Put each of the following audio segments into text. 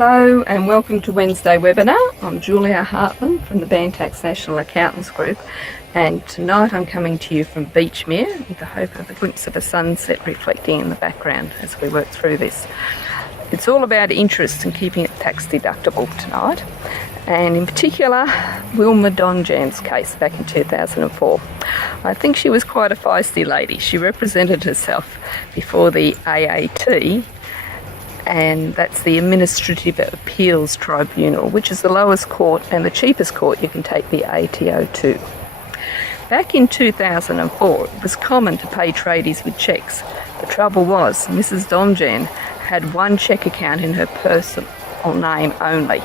Hello and welcome to Wednesday webinar. I'm Julia Hartland from the Bantax National Accountants Group, and tonight I'm coming to you from Beachmere with the hope of a glimpse of a sunset reflecting in the background as we work through this. It's all about interest and keeping it tax deductible tonight, and in particular Wilma Domjan's case back in 2004. I think she was quite a feisty lady. She represented herself before the AAT, and that's the Administrative Appeals Tribunal, which is the lowest court and the cheapest court you can take the ATO to. Back in 2004, it was common to pay tradies with cheques. The trouble was, Mrs. Domjan had one cheque account in her personal name only.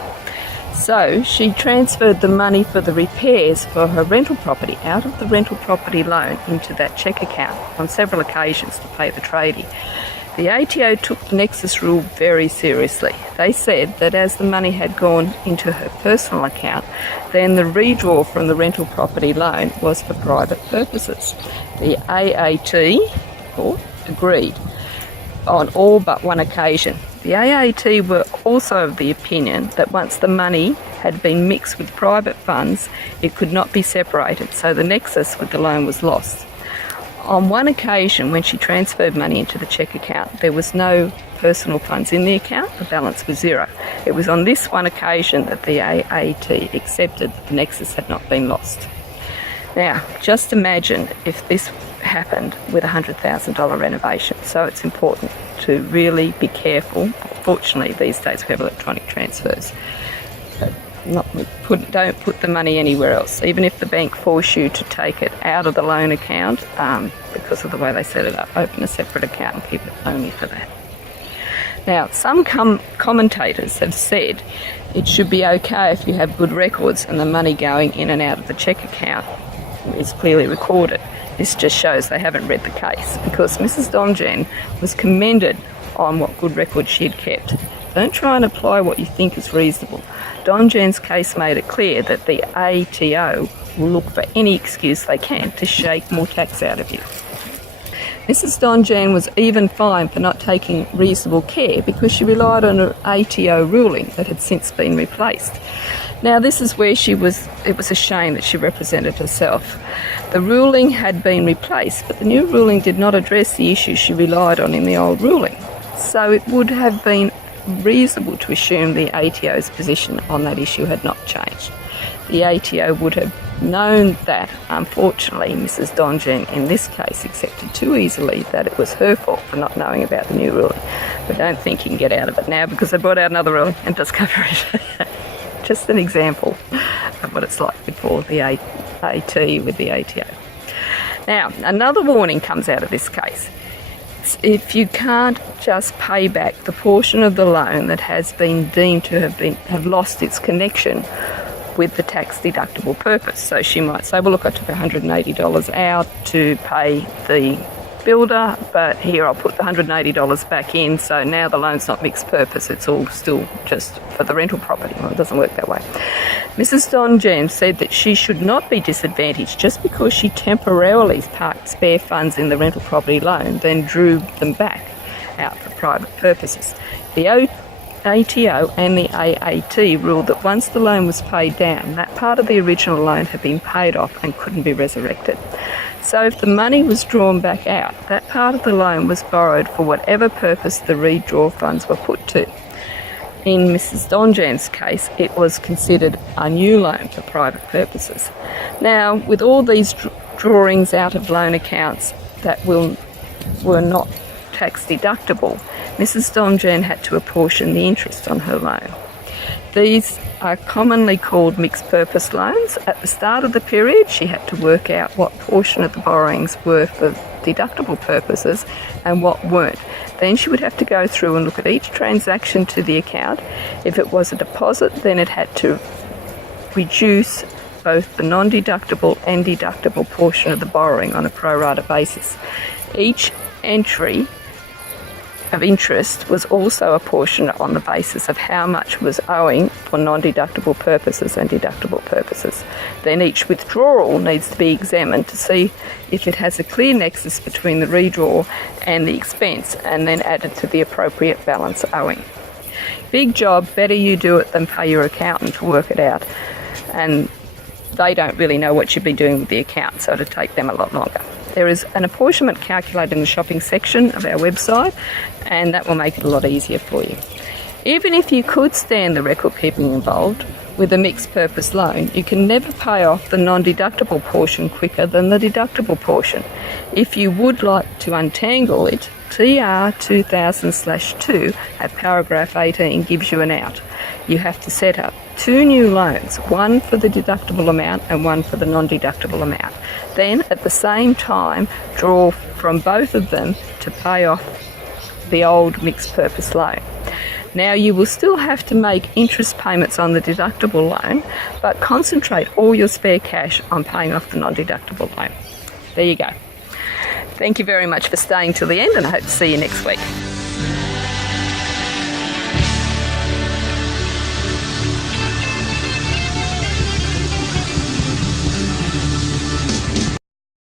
So she transferred the money for the repairs for her rental property out of the rental property loan into that cheque account on several occasions to pay the tradie. The ATO took the nexus rule very seriously. They said that as the money had gone into her personal account, then the redraw from the rental property loan was for private purposes. The AAT court agreed on all but one occasion. The AAT were also of the opinion that once the money had been mixed with private funds, it could not be separated, so the nexus with the loan was lost. On one occasion, when she transferred money into the cheque account, there was no personal funds in the account, the balance was zero. It was on this one occasion that the AAT accepted that the nexus had not been lost. Now, just imagine if this happened with a $100,000 renovation. So it's important to really be careful. Fortunately, these days we have electronic transfers. Don't put the money anywhere else, even if the bank force you to take it out of the loan account because of the way they set it up. Open a separate account and keep it only for that. Now, some commentators have said it should be okay if you have good records and the money going in and out of the cheque account is clearly recorded. This just shows they haven't read the case, because Mrs. Domjan was commended on what good records she had kept. Don't try and apply what you think is reasonable. Domjan's case made it clear that the ATO will look for any excuse they can to shake more tax out of you. Mrs. Domjan was even fined for not taking reasonable care because she relied on an ATO ruling that had since been replaced. Now, this is where it was a shame that she represented herself. The ruling had been replaced, but the new ruling did not address the issues she relied on in the old ruling. So it would have been reasonable to assume the ATO's position on that issue had not changed. The ATO would have known that, unfortunately, Mrs. Domjan in this case accepted too easily that it was her fault for not knowing about the new ruling. But don't think you can get out of it now because they brought out another ruling and just cover it. Just an example of what it's like before the AT with the ATO. Now, another warning comes out of this case. If you can't just pay back the portion of the loan that has been deemed to have lost its connection with the tax deductible purpose. So she might say, well, look, I took $180 out to pay the builder, but here I'll put the $180 back in, so now the loan's not mixed purpose, it's all still just for the rental property. Well, it doesn't work that way. Mrs. Domjan said that she should not be disadvantaged just because she temporarily parked spare funds in the rental property loan, then drew them back out for private purposes. The ATO and the AAT ruled that once the loan was paid down, that part of the original loan had been paid off and couldn't be resurrected. So if the money was drawn back out, that part of the loan was borrowed for whatever purpose the redraw funds were put to. In Mrs. Domjan's case, it was considered a new loan for private purposes. Now, with all these drawings out of loan accounts that were not tax deductible, Mrs. Domjan had to apportion the interest on her loan. These are commonly called mixed purpose loans. At the start of the period, she had to work out what portion of the borrowings were for deductible purposes and what weren't. Then she would have to go through and look at each transaction to the account. If it was a deposit, then it had to reduce both the non-deductible and deductible portion of the borrowing on a pro rata basis. Each entry of interest was also apportioned on the basis of how much was owing for non-deductible purposes and deductible purposes. Then each withdrawal needs to be examined to see if it has a clear nexus between the redraw and the expense, and then added to the appropriate balance owing. Big job, better you do it than pay your accountant to work it out. And they don't really know what you'd be doing with the account, so it'll take them a lot longer. There is an apportionment calculator in the shopping section of our website, and that will make it a lot easier for you. Even if you could stand the record keeping involved with a mixed purpose loan, you can never pay off the non-deductible portion quicker than the deductible portion. If you would like to untangle it, TR 2000/2 at paragraph 18 gives you an out. You have to set up 2 new loans, one for the deductible amount and one for the non-deductible amount. Then at the same time draw from both of them to pay off the old mixed purpose loan. Now you will still have to make interest payments on the deductible loan, but concentrate all your spare cash on paying off the non-deductible loan. There you go. Thank you very much for staying till the end, and I hope to see you next week.